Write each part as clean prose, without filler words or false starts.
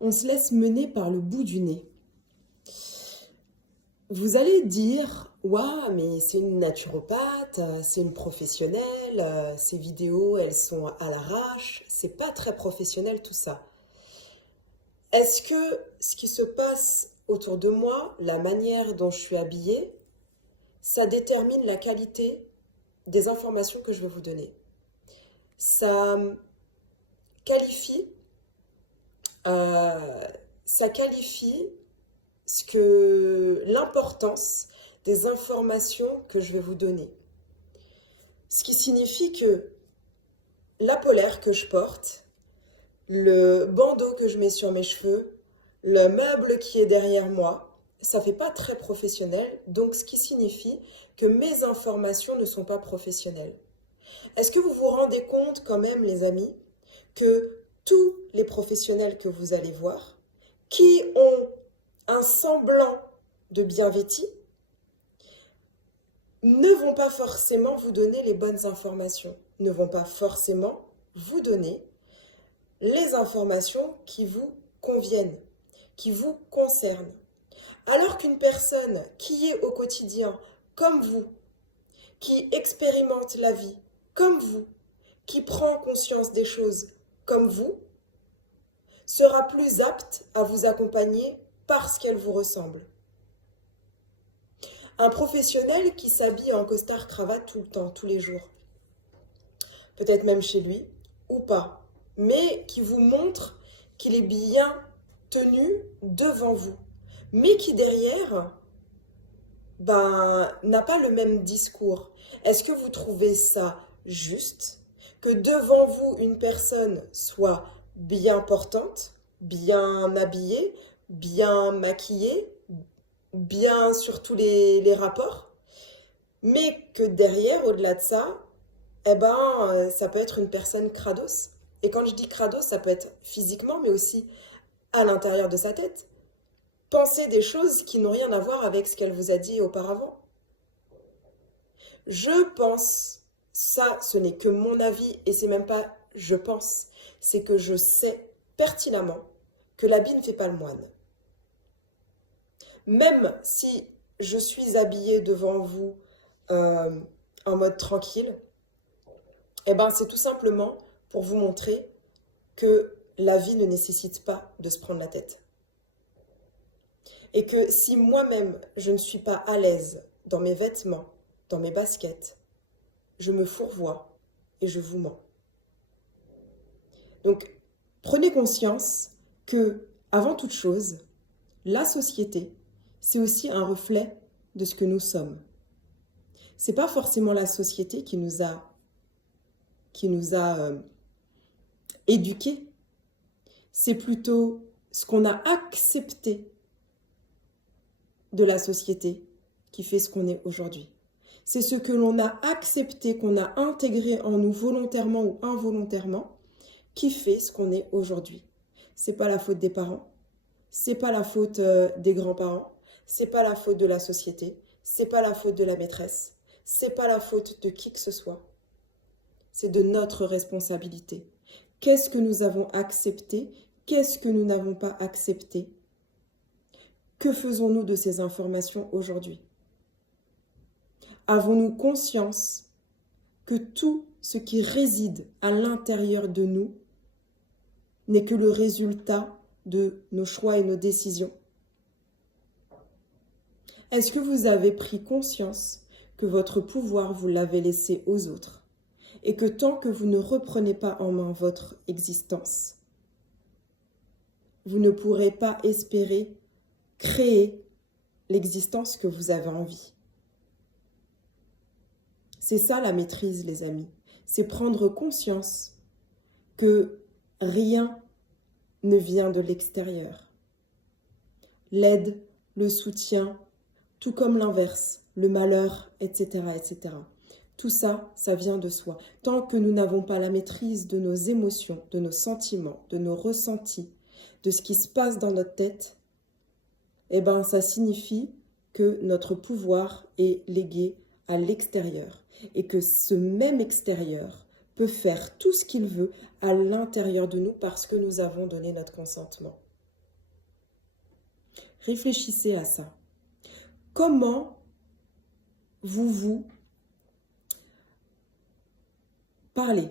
On se laisse mener par le bout du nez. Vous allez dire, ouah, mais c'est une naturopathe, c'est une professionnelle, ces vidéos, elles sont à l'arrache, c'est pas très professionnel tout ça. Est-ce que ce qui se passe autour de moi, la manière dont je suis habillée, ça détermine la qualité des informations que je vais vous donner? Ça qualifie, euh, ça qualifie l'importance des informations que je vais vous donner. Ce qui signifie que la polaire que je porte, le bandeau que je mets sur mes cheveux, le meuble qui est derrière moi, ça fait pas très professionnel, donc ce qui signifie que mes informations ne sont pas professionnelles. Est-ce que vous vous rendez compte quand même, les amis, que tous les professionnels que vous allez voir, qui ont un semblant de bien vêtis, ne vont pas forcément vous donner les bonnes informations, ne vont pas forcément vous donner les informations qui vous conviennent, qui vous concernent. Alors qu'une personne qui est au quotidien comme vous, qui expérimente la vie comme vous, qui prend conscience des choses comme vous, sera plus apte à vous accompagner parce qu'elle vous ressemble. Un professionnel qui s'habille en costard cravate tout le temps, tous les jours, peut-être même chez lui ou pas, mais qui vous montre qu'il est bien tenu devant vous, mais qui derrière n'a pas le même discours. Est-ce que vous trouvez ça juste que devant vous une personne soit bien portante, bien habillée, bien maquillée, bien sur tous les rapports, mais que derrière, au-delà de ça, ça peut être une personne crados. Et quand je dis crados, ça peut être physiquement, mais aussi à l'intérieur de sa tête. Penser des choses qui n'ont rien à voir avec ce qu'elle vous a dit auparavant. Je pense, ça, ce n'est que mon avis, et c'est même pas je pense, c'est que je sais pertinemment que l'habit ne fait pas le moine. Même si je suis habillée devant vous en mode tranquille, c'est tout simplement pour vous montrer que la vie ne nécessite pas de se prendre la tête. Et que si moi-même, je ne suis pas à l'aise dans mes vêtements, dans mes baskets, je me fourvoie et je vous mens. Donc, prenez conscience que, avant toute chose, la société, c'est aussi un reflet de ce que nous sommes. C'est pas forcément la société qui nous a éduqués. C'est plutôt ce qu'on a accepté de la société qui fait ce qu'on est aujourd'hui. C'est ce que l'on a accepté, qu'on a intégré en nous volontairement ou involontairement, qui fait ce qu'on est aujourd'hui. C'est pas la faute des parents, c'est pas la faute des grands-parents, c'est pas la faute de la société, c'est pas la faute de la maîtresse, c'est pas la faute de qui que ce soit. C'est de notre responsabilité. Qu'est-ce que nous avons accepté? Qu'est-ce que nous n'avons pas accepté? Que faisons-nous de ces informations aujourd'hui? Avons-nous conscience que tout ce qui réside à l'intérieur de nous n'est que le résultat de nos choix et nos décisions? Est-ce que vous avez pris conscience que votre pouvoir, vous l'avez laissé aux autres et que tant que vous ne reprenez pas en main votre existence, vous ne pourrez pas espérer créer l'existence que vous avez envie? C'est ça la maîtrise, les amis. C'est prendre conscience que rien ne vient de l'extérieur. L'aide, le soutien, tout comme l'inverse, le malheur, etc., etc. Tout ça, ça vient de soi. Tant que nous n'avons pas la maîtrise de nos émotions, de nos sentiments, de nos ressentis, de ce qui se passe dans notre tête, ça signifie que notre pouvoir est légué à l'extérieur et que ce même extérieur peut faire tout ce qu'il veut à l'intérieur de nous parce que nous avons donné notre consentement. Réfléchissez à ça. Comment vous parlez?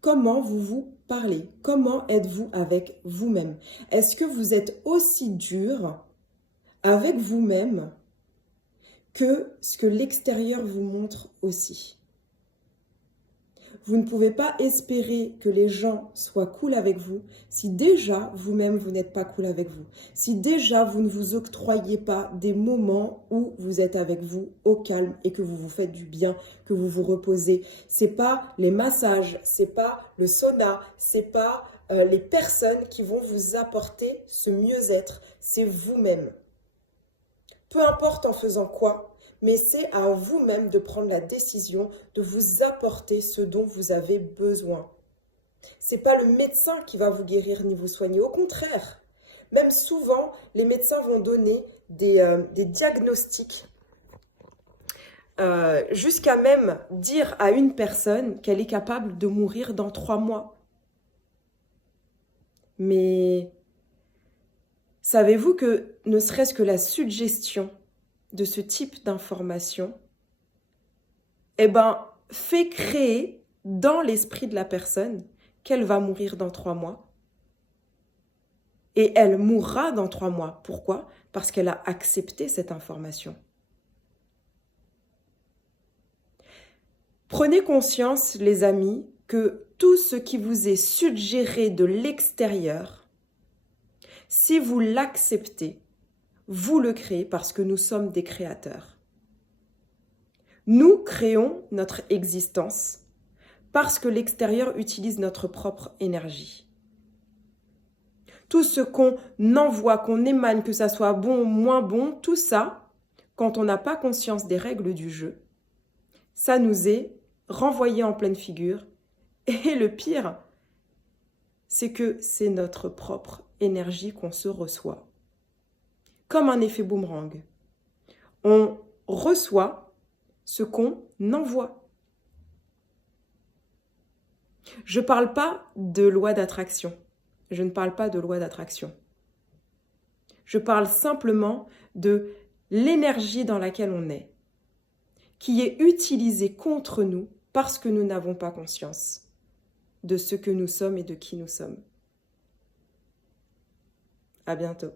Comment vous parlez? Comment êtes-vous avec vous-même? Est-ce que vous êtes aussi dur avec vous-même que ce que l'extérieur vous montre aussi? Vous ne pouvez pas espérer que les gens soient cool avec vous si déjà vous-même vous n'êtes pas cool avec vous. Si déjà vous ne vous octroyez pas des moments où vous êtes avec vous au calme et que vous vous faites du bien, que vous vous reposez. C'est pas les massages, c'est pas le sauna, c'est pas les personnes qui vont vous apporter ce mieux-être, c'est vous-même. Peu importe en faisant quoi, mais c'est à vous-même de prendre la décision de vous apporter ce dont vous avez besoin. Ce n'est pas le médecin qui va vous guérir ni vous soigner, au contraire. Même souvent, les médecins vont donner des diagnostics jusqu'à même dire à une personne qu'elle est capable de mourir dans 3 mois. Mais savez-vous que ne serait-ce que la suggestion de ce type d'information, fait créer dans l'esprit de la personne qu'elle va mourir dans 3 mois. Et elle mourra dans 3 mois. Pourquoi? Parce qu'elle a accepté cette information. Prenez conscience, les amis, que tout ce qui vous est suggéré de l'extérieur, si vous l'acceptez, vous le créez parce que nous sommes des créateurs. Nous créons notre existence parce que l'extérieur utilise notre propre énergie. Tout ce qu'on envoie, qu'on émane, que ça soit bon ou moins bon, tout ça, quand on n'a pas conscience des règles du jeu, ça nous est renvoyé en pleine figure. Et le pire, c'est que c'est notre propre énergie qu'on se reçoit. Comme un effet boomerang. On reçoit ce qu'on envoie. Je ne parle pas de loi d'attraction. Je ne parle pas de loi d'attraction. Je parle simplement de l'énergie dans laquelle on est, qui est utilisée contre nous parce que nous n'avons pas conscience de ce que nous sommes et de qui nous sommes. À bientôt.